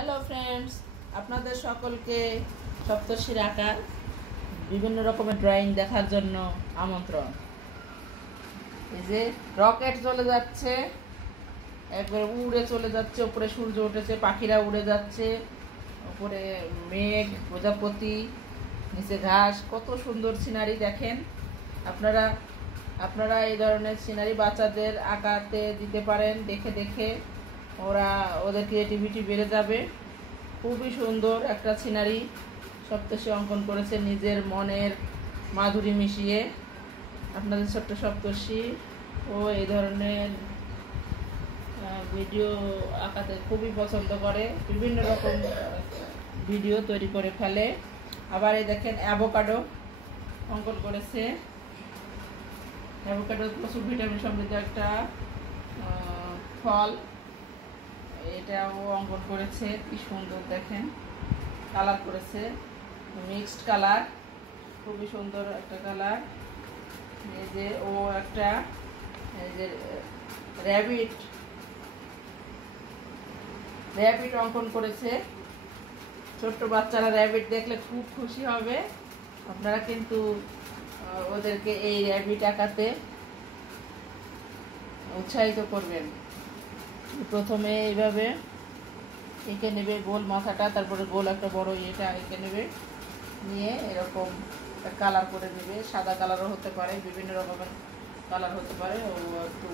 Hello friends, আপনাদের সকলকে সপ্তর্ষির আকার বিভিন্ন রকমের ড্রয়িং দেখার জন্য আমন্ত্রণ। এই যে রকেট চলে যাচ্ছে, একবারে উড়ে চলে যাচ্ছে, উপরে সূর্য উঠেছে, পাখিরা উড়ে যাচ্ছে, উপরে মেঘ, প্রজাপতি, নিচে ঘাস, কত সুন্দর সিনারি দেখেন। আপনারা আপনারা এই ধরনের সিনারি বাচ্চাদের আঁকাতে দিতে পারেন। দেখে দেখে ওদের ক্রিয়েটিভিটি বেড়ে যাবে। খুবই সুন্দর একটা সিনারি সপ্তর্ষি অঙ্কন করেছে নিজের মনের মাধুরী মিশিয়ে। আপনাদের ছোট্ট সপ্তর্ষি ও এই ধরনের ভিডিও আঁকাতে খুবই পছন্দ করে, বিভিন্ন রকম ভিডিও তৈরি করে ফেলে। আবার এই দেখেন অ্যাভোকাডো অঙ্কন করেছে। অ্যাভোকাডো প্রচুর ভিটামিন সমৃদ্ধ একটা ফল, এটাও অঙ্কন করেছে। কি সুন্দর দেখেন, কালার করেছে, মিক্সড কালার, খুবই সুন্দর একটা কালার। এই যে ও একটা এই যে র্যাবিট অঙ্কন করেছে। ছোট্ট বাচ্চারা র্যাবিট দেখলে খুব খুশি হবে। আপনারা কিন্তু ওদেরকে এই র্যাবিট আঁকাতে উৎসাহিত করবেন। প্রথমে এইভাবে এঁকে নেবে গোল মাথাটা, তারপরে গোল একটা বড় ইয়েটা এঁকে নেবে, নিয়ে এরকম কালার করে নেবে। সাদা কালারও হতে পারে, বিভিন্ন রকমের কালার হতে পারে। ও একটু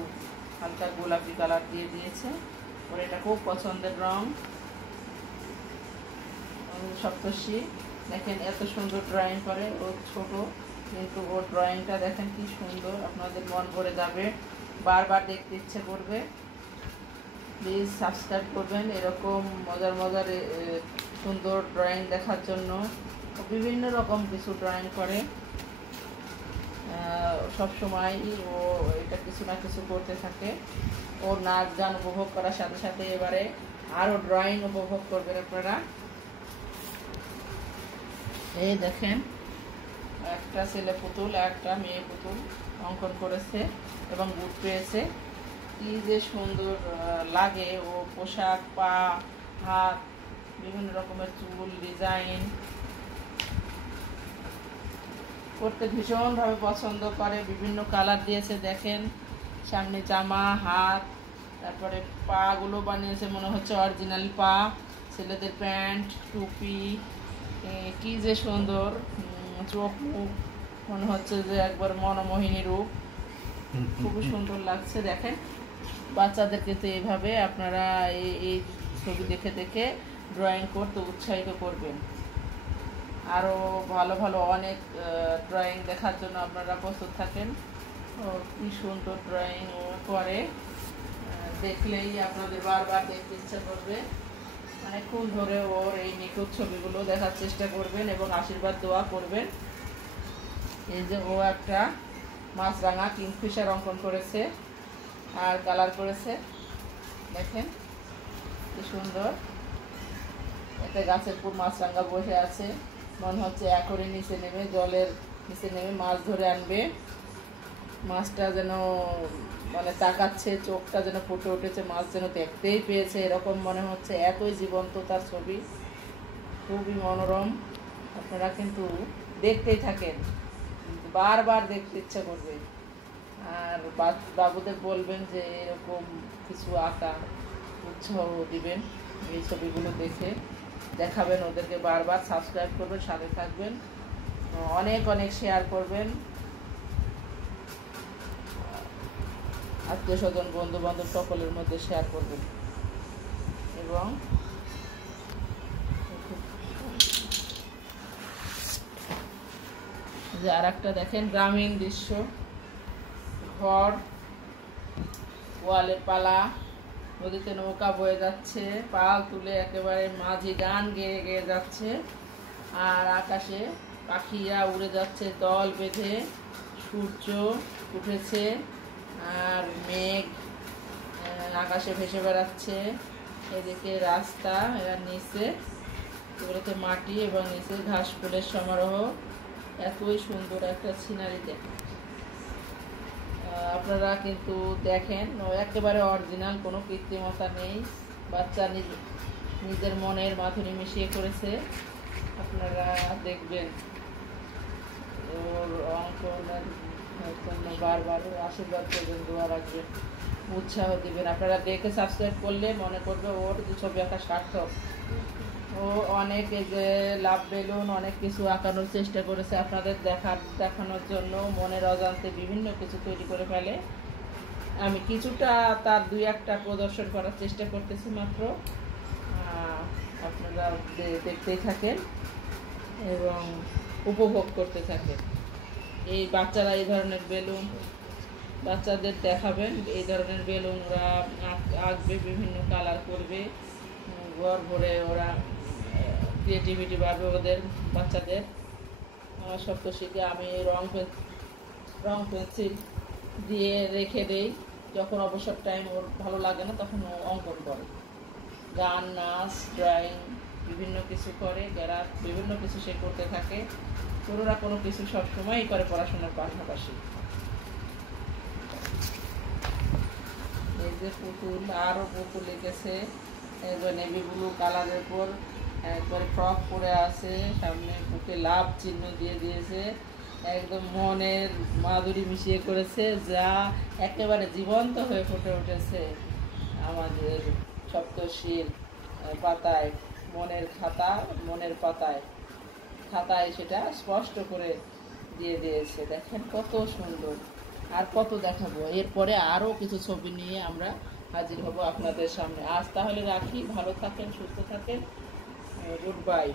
হালকা গোলাপি কালার দিয়ে দিয়েছে। ওর এটা খুব পছন্দের রং। সপ্তর্ষি দেখেন এত সুন্দর ড্রয়িং করে। ও ছোট কিন্তু ওর ড্রয়িংটা দেখেন কি সুন্দর, আপনাদের মন ভরে যাবে, বারবার দেখতে ইচ্ছে করবে। প্লিজ সাবস্ক্রাইব করবেন এরকম মজার মজার সুন্দর ড্রয়িং দেখার জন্য। বিভিন্ন রকম কিছু ড্রয়িং করে সব সময়। ও এটা কিছু না কিছু করতে থাকে। ওর নাচ গান উপভোগ করার সাথে সাথে এবারে আরও ড্রয়িং উপভোগ করবেন আপনারা। এই দেখেন একটা ছেলে পুতুল, একটা মেয়ে পুতুল অঙ্কন করেছে এবং গুড পেয়েছে। কি যে সুন্দর লাগে। ও পোশাক, পা, হাত, বিভিন্ন রকমের চুল ডিজাইন করতে ভীষণভাবে পছন্দ করে। বিভিন্ন কালার দিয়েছে দেখেন, সামনে জামা, হাত, তারপরে পাগুলো বানিয়েছে মনে হচ্ছে অরিজিনাল পা, ছেলেদের প্যান্ট, টুপি, কি যে সুন্দর। চোখ মুখ মনে হচ্ছে যে একবার মনোমোহিনী রূপ, খুবই সুন্দর লাগছে দেখেন। বাচ্চাদের কিন্তু এইভাবে আপনারা এই ছবি দেখে দেখে ড্রয়িং করতে উৎসাহিত করবেন। আরও ভালো ভালো অনেক ড্রয়িং দেখার জন্য আপনারা প্রস্তুত থাকেন। ও কি সুন্দর ড্রয়িং ও করে, দেখলেই আপনাদের বারবার দেখতে ইচ্ছা করবে। অনেকক্ষণ ধরে ওর এই নিখুঁত ছবিগুলো দেখার চেষ্টা করবেন এবং আশীর্বাদ দোয়া করবেন। এই যে ও একটা মাছরাঙা কিংফিশার অঙ্কন করেছে আর কালার করেছে দেখেন কি সুন্দর। এতে গাছের পুর মাছরাঙা বসে আছে, মনে হচ্ছে একরে নিচে নেমে, জলের নিচে নেমে মাছ ধরে আনবে। মাছটা যেন মানে তাকাচ্ছে, চোখটা যেন ফুটে উঠেছে, মাছ যেন দেখতেই পেয়েছে এরকম মনে হচ্ছে। এতই জীবন্ত তার ছবি, খুবই মনোরম। আপনারা কিন্তু দেখতেই থাকেন, বারবার দেখতে ইচ্ছা করবে। আর বাবুদের বলবেন যে এরকম কিছু আঁকা উৎসাহ দিবেন, এই ছবিগুলো দেখে দেখাবেন ওদেরকে, বারবার সাবস্ক্রাইব করবেন, সাথে থাকবেন, অনেক অনেক শেয়ার করবেন, আত্মীয় স্বজন বন্ধু বান্ধব সকলের মধ্যে শেয়ার করবেন। এবং যে আর একটা দেখেন গ্রামীণ দৃশ্য, ঘর, ওয়ালের পালা, নদীতে নৌকা বয়ে যাচ্ছে, পাল তুলে একেবারে মাঝি গান গেয়ে গেয়ে যাচ্ছে, আর আকাশে পাখিরা উড়ে যাচ্ছে দল বেঁধে, সূর্য উঠেছে আর মেঘ আকাশে ভেসে বেড়াচ্ছে। এদিকে রাস্তা, এর নিচে এগুলোতে মাটি এবং নিচে ঘাস ফুলের সমারোহ। এতই সুন্দর একটা সিনারি দেখেন। আপনারা কিন্তু দেখেন একেবারে অরিজিনাল, কোনো কৃত্রিমতা নেই। বাচ্চা নিজের মনের মাধুরী মিশিয়ে করেছে। আপনারা দেখবেন ওর অঙ্কনের জন্য বারবার আশীর্বাদ করবেন, দোয়া রাখবেন, উৎসাহ দিবেন। আপনারা দেখে সাবস্ক্রাইব করলে মনে করবে ওর ছবি আঁকা সার্থক। ও অনেক এই যে লাভ বেলুন অনেক কিছু আঁকানোর চেষ্টা করেছে আপনাদের দেখানোর জন্য, মনের অজান্তে বিভিন্ন কিছু তৈরি করে ফেলে। আমি কিছুটা তার দুই একটা প্রদর্শন করার চেষ্টা করতেছি মাত্র, আপনারা দেখতেই থাকেন এবং উপভোগ করতে থাকেন। এই বাচ্চারা এই ধরনের বেলুন বাচ্চাদের দেখাবেন, এই ধরনের বেলুনরা আঁকবে, বিভিন্ন কালার করবে, ঘর ভরে ওরা ক্রিয়েটিভিটি বাড়বে ওদের বাচ্চাদের। আমার সপ্তশীকে আমি রং পেন্সিল দিয়ে রেখে দেই, যখন অবসর টাইম ওর ভালো লাগে না তখন ও অঙ্কন করে, গান, নাচ, ড্রয়িং বিভিন্ন কিছু করে, গ্যারাজ বিভিন্ন কিছু সে করতে থাকে। ছোটরা কোনো কিছু সবসময়ই করে পড়াশোনার পাশাপাশি। এই যে পুতুল, আরও পুতুল এঁকেছে একবার নেভি ব্লু কালারের উপর, একবারে ফ্রক পরে আছে, সামনে বুকে লাভ চিহ্ন দিয়ে দিয়েছে, একদম মনের মাধুরী মিশিয়ে করেছে, যা একেবারে জীবন্ত হয়ে ফুটে উঠেছে আমাদের সপ্তশীর পাতায়, মনের খাতায় সেটা স্পষ্ট করে দিয়ে দিয়েছে। দেখেন কত সুন্দর। আর কত দেখাবো, এরপরে আরও কিছু ছবি নিয়ে আমরা হাজির হব আপনাদের সামনে। আজ তাহলে রাখি, ভালো থাকেন, সুস্থ থাকেন, গুড বাই।